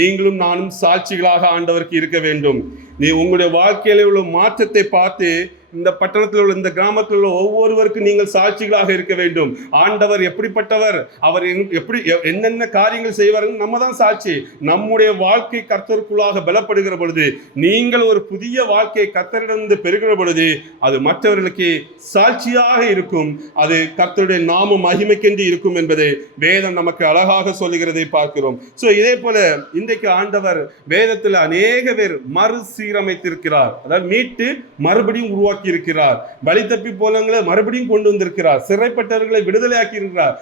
நீங்களும் நானும் சாட்சிகளாக ஆண்டவருக்கு இருக்க வேண்டும். நீ உங்களுடைய வாழ்க்கையில உள்ள மாற்றத்தை பார்த்து இந்த பட்டணத்தில் உள்ள இந்த கிராமத்தில் உள்ள ஒவ்வொருவருக்கும் நீங்கள் சாட்சிகளாக இருக்க வேண்டும். ஆண்டவர் எப்படிப்பட்டவர், அவர் எப்படி என்னென்ன காரியங்கள் செய்வார், நம்ம தான் சாட்சி. நம்முடைய வாழ்க்கை கர்த்தருக்குள்ளாக பலப்படுகிற பொழுது, நீங்கள் ஒரு புதிய வாழ்க்கையை கர்த்தரிடமிருந்து பெறுகிற பொழுது அது மற்றவர்களுக்கு சாட்சியாக இருக்கும். அது கர்த்தருடைய நாம மகிமைக்கென்று இருக்கும் என்பதை வேதம் நமக்கு அழகாக சொல்லுகிறதை பார்க்கிறோம். ஸோ இதே போல இன்றைக்கு ஆண்டவர் வேதத்தில் அநேக பேர் மறுசீரமைத்திருக்கிறார். அதாவது மீட்டு மறுபடியும் உருவாக்கி இருக்கிறார். வழி தப்பி போனவங்களை மறுபடியும் கொண்டு வந்திருக்கிறார். சிறைப்பட்டவர்களை விடுதலையாக்கி இருக்கிறார்.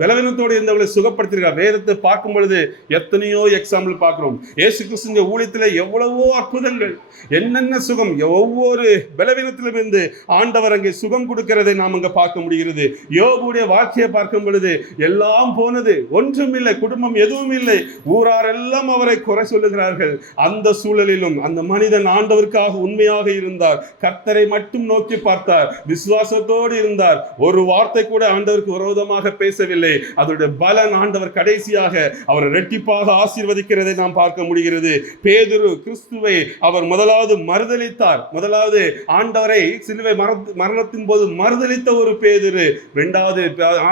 பலவீனத்தோடு இருந்தவர்களை சுகப்படுத்திருக்கிறார். வேதத்தை பார்க்கும் பொழுது எத்தனையோ எக்ஸாம்பிள் பார்க்கிறோம். இயேசு கிறிஸ்துவின் ஊழியத்தில் எவ்வளவோ அற்புதங்கள், என்னென்ன சுகம், ஒவ்வொரு பலவீனத்திலும் இருந்து ஆண்டவர் அங்கே சுகம் கொடுக்கிறதை நாம் அங்கே பார்க்க முடிகிறது. யோபுடைய வாழ்க்கையை பார்க்கும் பொழுது எல்லாம் போனது, ஒன்றும் இல்லை, குடும்பம் எதுவும் இல்லை, ஊராரெல்லாம் அவரை குறை சொல்லுகிறார்கள். அந்த சூழலிலும் அந்த மனிதன் ஆண்டவருக்காக உண்மையாக இருந்தார். கர்த்தரை மட்டும் நோக்கி பார்த்தார், விசுவாசத்தோடு இருந்தார். ஒரு வார்த்தை கூட ஆண்டவருக்கு விரோதமாக பேசவில்லை. அதோட பலன் ஆண்டவர் கடைசியாக அவர் இரட்டிப்பாக ஆசீர்வதிக்கிறதை நாம் பார்க்க முடிகிறது. பேதுரு கிறிஸ்துவை அவர் முதலாவது மறுதலித்தார். முதலாவது ஆண்டவரை சிலுவை மரணத்தின் போது மறுதலித்த ஒரு பேதுரு. இரண்டாவது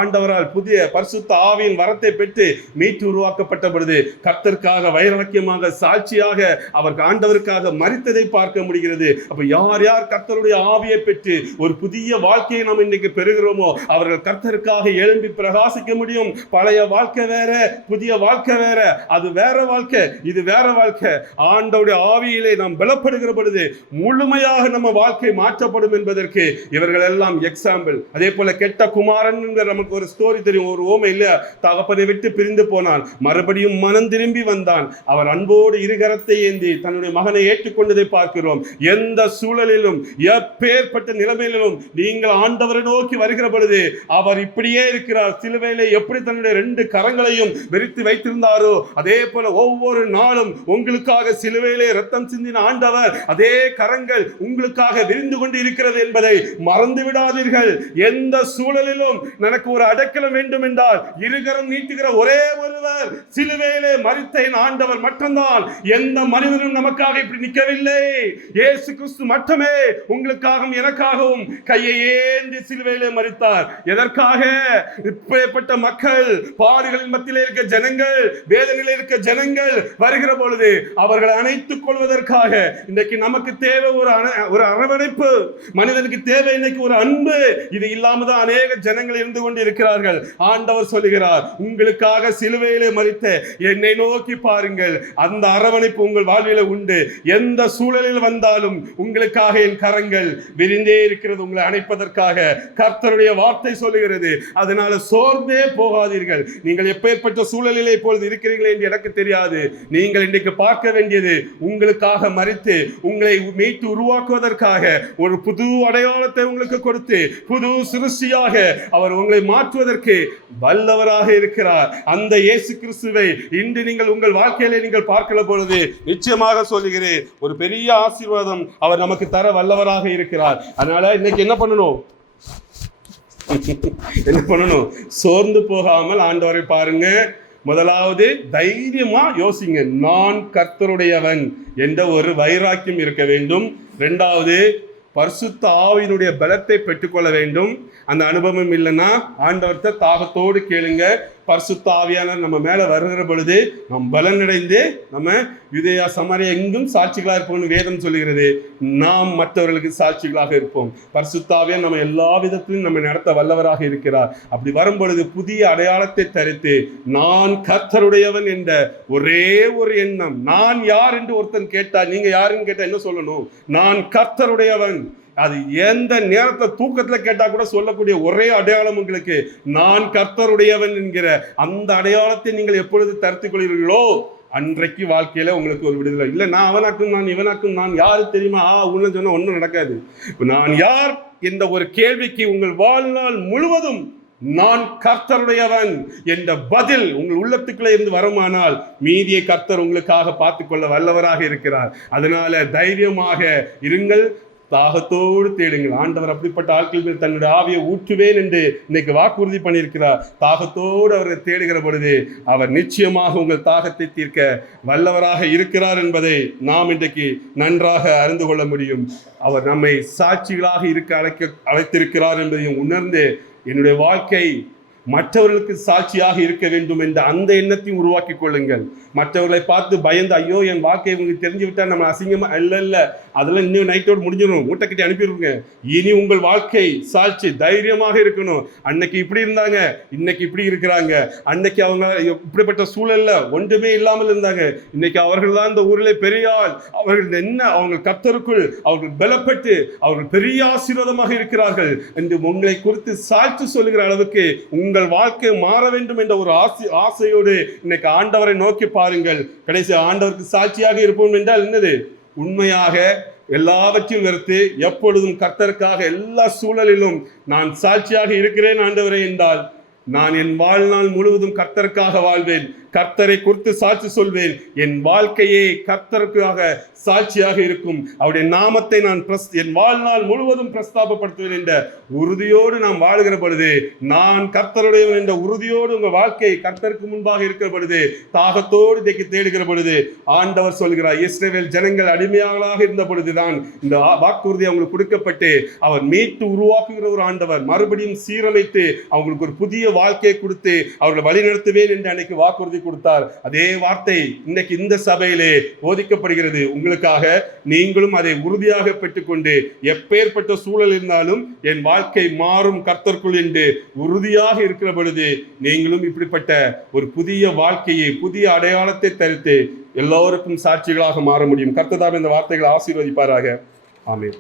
ஆண்டவரால் புதிய பரிசுத்த ஆவியின் வரத்தை பெற்று மீட்டு உருவாக்கப்பட்ட பொழுது கர்த்தருக்காக வைராக்கியமாக சாட்சியாக அவர் ஆண்டவருக்காக மரித்ததை பார்க்க முடிகிறது. அப்ப யார் யார் கர்த்தருடைய ஆவியை பெற்று ஒரு புதிய வாழ்க்கையை நாம் இன்னைக்கு பெறுகிறோமோ அவர்கள் கர்த்தருக்காக எழும்பி பிரகாசிக்க முடியும். பழைய வாழ்க்கை வேற, புதிய வாழ்க்கை வேற. அது வேற வாழ்க்கை, இது வேற வாழ்க்கை. ஆண்டவருடைய ஆவியிலே நாம் பலப்படுகிற பொழுது முழுமையாக நம்ம வாழ்க்கை மாற்றப்படும் என்பதற்கு இவர்கள் எல்லாம் எக்ஸாம்பிள். அதே போல கெட்ட குமாரன் நமக்கு ஒரு ஸ்டோரி தெரியும், ஒரு ஓமை இல்லையா? தகப்பனை விட்டு பிரிந்து போனான், மறுபடியும் மனம் திரும்பி வந்தான். அவர் அன்போடு இருகரத்தை ஏந்தி தன்னுடைய மகனை ஏற்றுக்கொண்டதை பார்க்கிறோம். எந்த சூழலிலும் எப்பேற்பட்ட நிலைமையிலும் நீங்கள் ஆண்டவரை நோக்கி வருகிற பொழுது அவர் இப்படியே இருக்கிறார். சிலுவையிலே எப்படி தன்னுடைய 2 கரங்களையும் விரித்து வைத்திருந்தாரோ அதே போல ஒவ்வொரு நாளும் உங்களுக்காக சிலுவையிலே ரத்தம் சிந்தின ஆண்டவர் அதே கரங்கள் உங்களுக்காக விரிந்து கொண்டு இருக்கிறது என்பதை மறந்து விடாதீர்கள். எந்த சூழலிலும் எனக்கு ஒரு அடைக்கலம் வேண்டும் என்றால் இருகரம் நீட்டுகிற ஒரே ஒருவர் சிலுவையிலே மரித்த ஆண்டவர் மட்டும்தான். எந்த மனிதனும் நமக்காக இப்படி நிற்கவில்லை. இயேசு கிறிஸ்து மட்டுமே உங்களுக்காகவும் எனக்காகவும் கையை ஏந்தி சிலுவையிலே மரித்தார். எதற்காக? இப்படிப்பட்ட மக்கள், பாடுகளின் மத்தியிலே இருக்க ஜனங்கள், வேதனையில் இருக்க ஜனங்கள் வருகிற பொழுது அவர்களை அணைத்துக் கொள்வதற்காக. இன்னைக்கு நமக்கு தேவை ஒரு அரவணைப்பு, மனிதனுக்கு தேவை இன்னைக்கு ஒரு அன்பு. இது இல்லாம தான் அநேக ஜனங்கள் இருந்து கொண்டு இருக்கிறார்கள். ஆண்டவர் சொல்லுகிறார், உங்களுக்காக சிலுவையிலே மரித்த என்னை நோக்கி பாருங்கள். அந்த அரவணைப்பு உங்கள் வாழ்வில உண்டு. எந்த சூழலில் வந்தாலும் உங்களுக்காக என் கரங்கள் விரிந்தே இருக்கிறது, உங்களை அணைப்பதற்காக. கர்த்தருடைய வார்த்தை சொல்லுகிறது. அதனால சோர்ந்தே போகாதீர்கள். நீங்கள் எப்பேற்பட்ட சூழலிலே இப்பொழுது இருக்கிறீர்கள் என்று எனக்கு தெரியாது. நீங்கள் இன்றைக்கு பார்க்க வேண்டியது உங்களுக்காக மரித்து உங்களை மீட்டு உருவாக்குவதற்காக ஒரு புது அடையாளத்தை உங்களுக்கு கொடுத்து புது சிருஷ்டியாக அவர் உங்களை மாற்றுவதற்கு வல்லவராக இருக்கிறார். அந்த இயேசு கிறிஸ்துவை இன்று நீங்கள் உங்கள் வாழ்க்கையிலே நீங்கள் பார்க்கிற பொழுது நிச்சயமாக சொல்லுகிறேன், ஒரு பெரிய ஆசீர்வாதம் அவர் நமக்கு தர வல்லவராக இருக்கிறார். அதனால இன்னைக்கு என்ன பண்ணணும்? சோர்ந்து போகாமல் ஆண்டவரை பாருங்க. முதலாவது தைரியமா யோசிங்க, நான் கர்த்தருடையவன் என்ற ஒரு வைராக்கியம் இருக்க வேண்டும். இரண்டாவது பரிசுத்த ஆவியினுடைய பலத்தை பெற்றுக்கொள்ள வேண்டும். அந்த அனுபவம் இல்லைன்னா ஆண்டவர்கிட்ட தாகத்தோடு கேளுங்க. பரிசுத்த ஆவியானவர் நம்ம மேல வருகிற பொழுது நாம் பலனடைந்து நம்ம யூதேயா சமாரியா எங்கும் சாட்சிகளாக இருப்போம்னு வேதம் சொல்லுகிறது. நாம் மற்றவர்களுக்கு சாட்சிகளாக இருப்போம். பரிசுத்த ஆவியானவர் நம்ம எல்லா விதத்திலும் நம்ம நடத்த வல்லவராக இருக்கிறார். அப்படி வரும் பொழுது புதிய அடையாளத்தை தரித்து நான் கர்த்தருடையவன் என்ற ஒரே ஒரு எண்ணம். நான் யார் என்று ஒருத்தன் கேட்டா, நீங்க யாருன்னு கேட்டா என்ன சொல்லணும்? நான் கர்த்தருடையவன். அது எந்த நேரத்தை தூக்கத்துல கேட்டா கூட சொல்லக்கூடிய ஒரே அடையாளம் உங்களுக்கு, நான் கர்த்தருடையவன் என்கிற அந்த அடையாளத்தை நீங்கள் எப்பொழுது தரித்துக் கொள்கிறீர்களோ அன்றைக்கு வாழ்க்கையில உங்களுக்கு ஒரு விடுதலை. இல்லை நான் அவனாக்கும், நான் இவனாக்கும், நான் யாரு தெரியுமா உள்ள சொன்னா ஒன்றும் நடக்காது. நான் யார் என்ற ஒரு கேள்விக்கு உங்கள் வாழ்நாள் முழுவதும் நான் கர்த்தருடையவன் என்ற பதில் உங்கள் உள்ளத்துக்குள்ளே இருந்து வருமானால் மீதியை கர்த்தர் உங்களுக்காக பார்த்துக்கொள்ள வல்லவராக இருக்கிறார். அதனால தைரியமாக இருங்கள், தாகத்தோடு தேடுங்கள். ஆண்டவர் அப்படிப்பட்ட ஆட்கள் மேல் தன்னுடைய ஆவியை ஊற்றுவேன் என்று இன்னைக்கு வாக்குறுதி பண்ணியிருக்கிறார். தாகத்தோடு அவரை தேடுகிற பொழுது அவர் நிச்சயமாக உங்கள் தாகத்தை தீர்க்க வல்லவராக இருக்கிறார் என்பதை நாம் இன்றைக்கு நன்றாக அறிந்து கொள்ள முடியும். அவர் நம்மை சாட்சிகளாக இருக்க அழைத்திருக்கிறார் என்பதையும் உணர்ந்து என்னுடைய வாழ்க்கை மற்றவர்களுக்கு சாட்சியாக இருக்க வேண்டும் என்ற அந்த எண்ணத்தையும் உருவாக்கி கொள்ளுங்கள். மற்றவர்களை பார்த்து பயந்து ஐயோ என் வாழ்க்கை உங்களுக்கு தெரிஞ்சு விட்டா நம்ம அசிங்கமா இல்ல அதெல்லாம் இன்னும் நைட்டோடு முடிஞ்சிடும், மூட்டை கட்டி அனுப்பிடுங்க. இனி உங்கள் வாழ்க்கை சாட்சி தைரியமாக இருக்கணும். அன்னைக்கு இப்படி இருந்தாங்க, இன்னைக்கு இப்படி இருக்கிறாங்க. அன்னைக்கு அவங்க இப்படிப்பட்ட சூழல்ல ஒன்றுமே இல்லாமல் இருந்தாங்க, இன்னைக்கு அவர்கள் தான் இந்த ஊரிலே பெரிய ஆள். அவர்கள் என்ன, அவங்க கர்த்தருக்குள் அவர்கள் பலப்பட்டு அவர்கள் பெரிய ஆசீர்வாதமாக இருக்கிறார்கள் என்று உங்களை குறித்து சாட்சி சொல்லுகிற அளவுக்கு உங்கள் வாழ்க்கை மாற வேண்டும் என்ற ஒரு ஆசையோடு இன்னைக்கு ஆண்டவரை நோக்கி பாருங்கள். கடைசி ஆண்டவருக்கு சாட்சியாக இருப்போம் என்றால் என்னது? உண்மையாக எல்லாவற்றையும் வெறுத்து எப்பொழுதும் கர்த்தருக்காக எல்லா சூழலிலும் நான் சாட்சியாக இருக்கிறேன் ஆண்டவரே என்றால் நான் என் வாழ்நாள் முழுவதும் கர்த்தருக்காக வாழ்வேன். கர்த்தரை குறித்து சாட்சி சொல்வேன், என் வாழ்க்கையே கர்த்தருக்காக சாட்சியாக இருக்கும், அவருடைய நாமத்தை நான் என் வாழ்நாள் முழுவதும் பிரஸ்தாபப்படுத்துவேன் என்ற உறுதியோடு நாம் வாழுகிற பொழுது, நான் கர்த்தருடையவன் என்ற உறுதியோடு உங்கள் வாழ்க்கை கர்த்தருக்கு முன்பாக இருக்கிற பொழுது, தாகத்தோடு இன்றைக்கு தேடுகிற பொழுது, ஆண்டவர் சொல்கிறார், இஸ்ரவேல் ஜனங்கள் அடிமையாளாக இருந்த பொழுதுதான் இந்த வாக்குறுதி அவங்களுக்கு கொடுக்கப்பட்டு அவர் மீட்டு உருவாக்குகிற ஒரு ஆண்டவர், மறுபடியும் சீரமைத்து அவங்களுக்கு ஒரு புதிய வாழ்க்கையை கொடுத்து அவர்களை வழிநடத்துவேன் என்று அன்னைக்கு வாக்குறுதி கொடுத்தார். அதே வார்த்தை இன்னைக்கு இந்த சபையிலே போதிக்கப்படுகிறது உங்களுக்காக. நீங்களும் அதை உறுதியாக பெற்றுக்கொண்டு, எப்பேற்பட்ட சூழல் இருந்தாலும் என் வாழ்க்கை மாறும் கர்த்தருக்குள் என்று உறுதியாக இருக்கிற பொழுது, நீங்களும் இப்படிப்பட்ட ஒரு புதிய வாழ்க்கையை, புதிய அடையாளத்தை தரித்து எல்லோருக்கும் சாட்சிகளாக மாற முடியும். கர்த்தர் தாமே இந்த வார்த்தைகளை ஆசீர்வதிப்பாராக. ஆமென்.